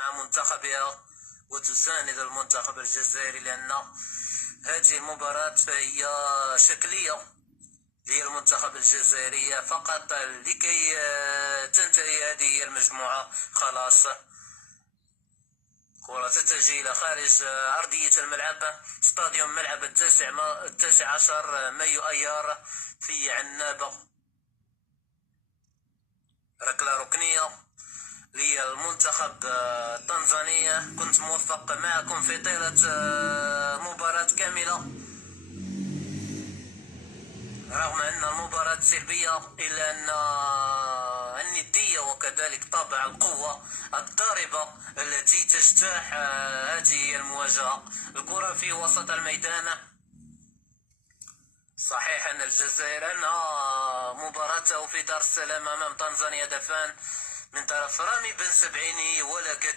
مع منتخبها وتساند المنتخب الجزائري، لأن هذه المباراة فهي شكلية للمنتخب الجزائري فقط لكي تنتهي هذه المجموعة. خلاص كرة تتجه إلى خارج أرضية الملعب، ستاديوم ملعب 19 مايو أيار في عنابة. ركلة ركنية للمنتخب التنزاني. كنت موفق معكم في طيلة مباراة كاملة، رغم أن المباراة سلبية إلا أن الندية وكذلك طابع القوة الضاربة التي تجتاح هذه المواجهة. الكرة في وسط الميدان. صحيح أن الجزائر أنهى مباراته في دار السلام أمام تنزانيا هدفان من طرف رامي بن سبعيني، ولكن